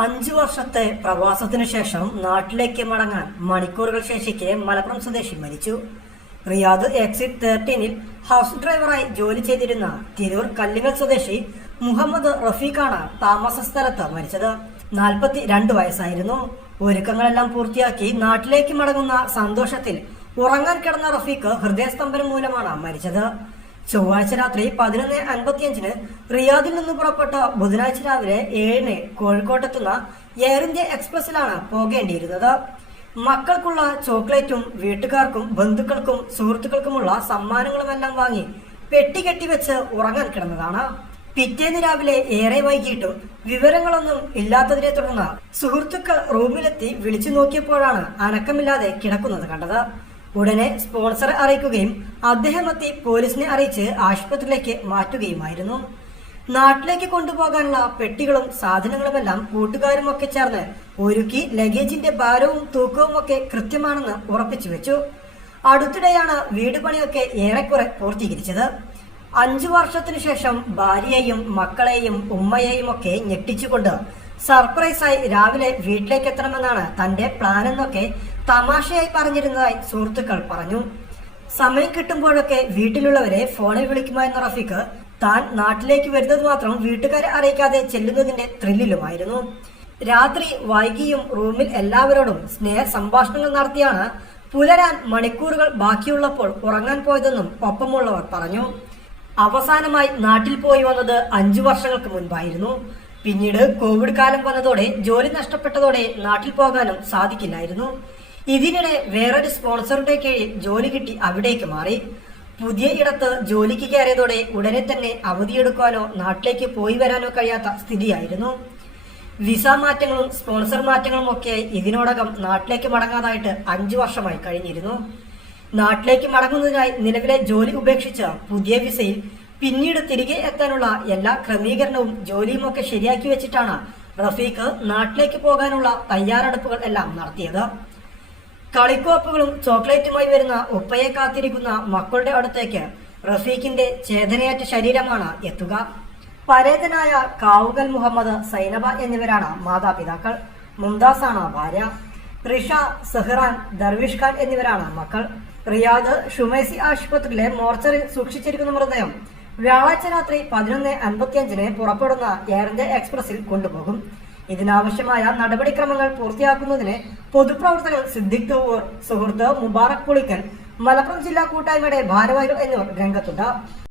അഞ്ചു വർഷത്തെ പ്രവാസത്തിനു ശേഷം നാട്ടിലേക്ക് മടങ്ങാൻ മണിക്കൂറുകൾ ശേഷിക്കെ മലപ്പുറം സ്വദേശി മരിച്ചു. റിയാദ് എക്സിറ്റ് തേർട്ടീനിൽ ഹൗസ് ഡ്രൈവറായി ജോലി ചെയ്തിരുന്ന തിരൂർ കല്ലിങ്ങൽ സ്വദേശി മുഹമ്മദ് റഫീഖാണ് താമസ സ്ഥലത്ത് മരിച്ചത്. നാൽപ്പത്തി രണ്ട് വയസ്സായിരുന്നു. ഒരുക്കങ്ങളെല്ലാം പൂർത്തിയാക്കി നാട്ടിലേക്ക് മടങ്ങുന്ന സന്തോഷത്തിൽ ഉറങ്ങാൻ കിടന്ന റഫീഖ് ഹൃദയസ്തംഭനം മൂലമാണ് മരിച്ചത്. ചൊവ്വാഴ്ച രാത്രി പതിനൊന്ന് അൻപത്തിയഞ്ചിന് റിയാദിൽ നിന്ന് പുറപ്പെട്ട ബുധനാഴ്ച രാവിലെ ഏഴിന് കോഴിക്കോട്ടെത്തുന്ന എയർ ഇന്ത്യ എക്സ്പ്രസിലാണ് പോകേണ്ടിയിരുന്നത്. മക്കൾക്കുള്ള ചോക്ലേറ്റും വീട്ടുകാർക്കും ബന്ധുക്കൾക്കും സുഹൃത്തുക്കൾക്കുമുള്ള സമ്മാനങ്ങളുമെല്ലാം വാങ്ങി പെട്ടി കെട്ടിവെച്ച് ഉറങ്ങാൻ കിടന്നതാണ്. പിറ്റേന്ന് രാവിലെ ഏറെ വൈകിട്ടും വിവരങ്ങളൊന്നും ഇല്ലാത്തതിനെ തുടർന്ന് സുഹൃത്തുക്കൾ റൂമിലെത്തി വിളിച്ചു നോക്കിയപ്പോഴാണ് അനക്കമില്ലാതെ കിടക്കുന്നത് കണ്ടത്. ഉടനെ സ്പോൺസറെ അറിയിക്കുകയും അദ്ദേഹം എത്തി പോലീസിനെ അറിയിച്ച് ആശുപത്രിയിലേക്ക് മാറ്റുകയുമായിരുന്നു. നാട്ടിലേക്ക് കൊണ്ടുപോകാനുള്ള പെട്ടികളും സാധനങ്ങളുമെല്ലാം കൂട്ടുകാരും ഒക്കെ ചേർന്ന് ഒരുക്കി ലഗേജിന്റെ ഭാരവും തൂക്കവും ഒക്കെ കൃത്യമാണെന്ന് ഉറപ്പിച്ചു വെച്ചു. അടുത്തിടെയാണ് വീട് പണിയൊക്കെ ഏറെക്കുറെ പൂർത്തീകരിച്ചത്. അഞ്ചു വർഷത്തിനു ശേഷം ഭാര്യയെയും മക്കളെയും ഉമ്മയെയും ഒക്കെ ഞെട്ടിച്ചുകൊണ്ട് സർപ്രൈസായി രാവിലെ വീട്ടിലേക്ക് എത്തണമെന്നാണ് തന്റെ പ്ലാൻ എന്നൊക്കെ തമാശയായി പറഞ്ഞിരുന്നതായി സുഹൃത്തുക്കൾ പറഞ്ഞു. സമയം കിട്ടുമ്പോഴൊക്കെ വീട്ടിലുള്ളവരെ ഫോണിൽ വിളിക്കുമായിരുന്ന റഫീഖ് താൻ നാട്ടിലേക്ക് വരുന്നത് മാത്രം വീട്ടുകാരെ അറിയിക്കാതെ ചെല്ലുന്നതിന്റെ ത്രില്ലിലുമായിരുന്നു. രാത്രി വൈകിയും റൂമിൽ എല്ലാവരോടും സ്നേഹ സംഭാഷണങ്ങൾ നടത്തിയാണ് പുലരാൻ മണിക്കൂറുകൾ ബാക്കിയുള്ളപ്പോൾ ഉറങ്ങാൻ പോയതെന്നും ഒപ്പമുള്ളവർ പറഞ്ഞു. അവസാനമായി നാട്ടിൽ പോയി വന്നത് അഞ്ചു വർഷങ്ങൾക്ക് മുൻപായിരുന്നു. പിന്നീട് കോവിഡ് കാലം വന്നതോടെ ജോലി നഷ്ടപ്പെട്ടതോടെ നാട്ടിൽ പോകാനും സാധിക്കില്ലായിരുന്നു. ഇതിനിടെ വേറൊരു സ്പോൺസറുടെ കീഴിൽ ജോലി കിട്ടി അവിടേക്ക് മാറി. പുതിയ ഇടത്ത് ജോലിക്ക് കയറിയതോടെ ഉടനെ തന്നെ അവധിയെടുക്കാനോ നാട്ടിലേക്ക് പോയി വരാനോ കഴിയാത്ത സ്ഥിതിയായിരുന്നു. വിസ മാറ്റങ്ങളും സ്പോൺസർ മാറ്റങ്ങളും ഒക്കെ ഇതിനോടകം നാട്ടിലേക്ക് മടങ്ങാതായിട്ട് അഞ്ചു വർഷമായി കഴിഞ്ഞിരുന്നു. നാട്ടിലേക്ക് മടങ്ങുന്നതിനായി നിലവിലെ ജോലി ഉപേക്ഷിച്ച പുതിയ വിസയിൽ പിന്നീട് തിരികെ എത്താനുള്ള എല്ലാ ക്രമീകരണവും ജോലിയും ഒക്കെ ശരിയാക്കി വെച്ചിട്ടാണ് റഫീഖ് നാട്ടിലേക്ക് പോകാനുള്ള തയ്യാറെടുപ്പുകൾ എല്ലാം നടത്തിയത്. കളിക്കോപ്പുകളും ചോക്ലേറ്റുമായി വരുന്ന ഉപ്പയെ കാത്തിരിക്കുന്ന മക്കളുടെ അടുത്തേക്ക് റഫീഖിന്റെ ചേതനയേറ്റ ശരീരമാണ് എത്തുക. പരേതനായ കാവുകൽ മുഹമ്മദ് സൈനബ എന്നിവരാണ് മാതാപിതാക്കൾ. മുംതാസാണ് ഭാര്യ. റിഷ സെഹ്റാൻ ദർവിഷ് ഖാൻ എന്നിവരാണ് മക്കൾ. റിയാദ് ഷുമൈസി ആശുപത്രിയിലെ മോർച്ചറിൽ സൂക്ഷിച്ചിരിക്കുന്ന മൃതദേഹം വ്യാഴാഴ്ച രാത്രി പതിനൊന്ന് അൻപത്തിയഞ്ചിന് പുറപ്പെടുന്ന എയർ ഇന്ത്യ എക്സ്പ്രസിൽ കൊണ്ടുപോകും. ഇതിനാവശ്യമായ നടപടിക്രമങ്ങൾ പൂർത്തിയാക്കുന്നതിന് പൊതുപ്രവർത്തകൻ സിദ്ദിഖ് തൂവൂർ സുഹൃത്ത് മുബാറക് പുളിക്കൽ മലപ്പുറം ജില്ലാ കൂട്ടായ്മയുടെ ഭാരവാഹികൾ എന്നിവർ രംഗത്തുണ്ട്.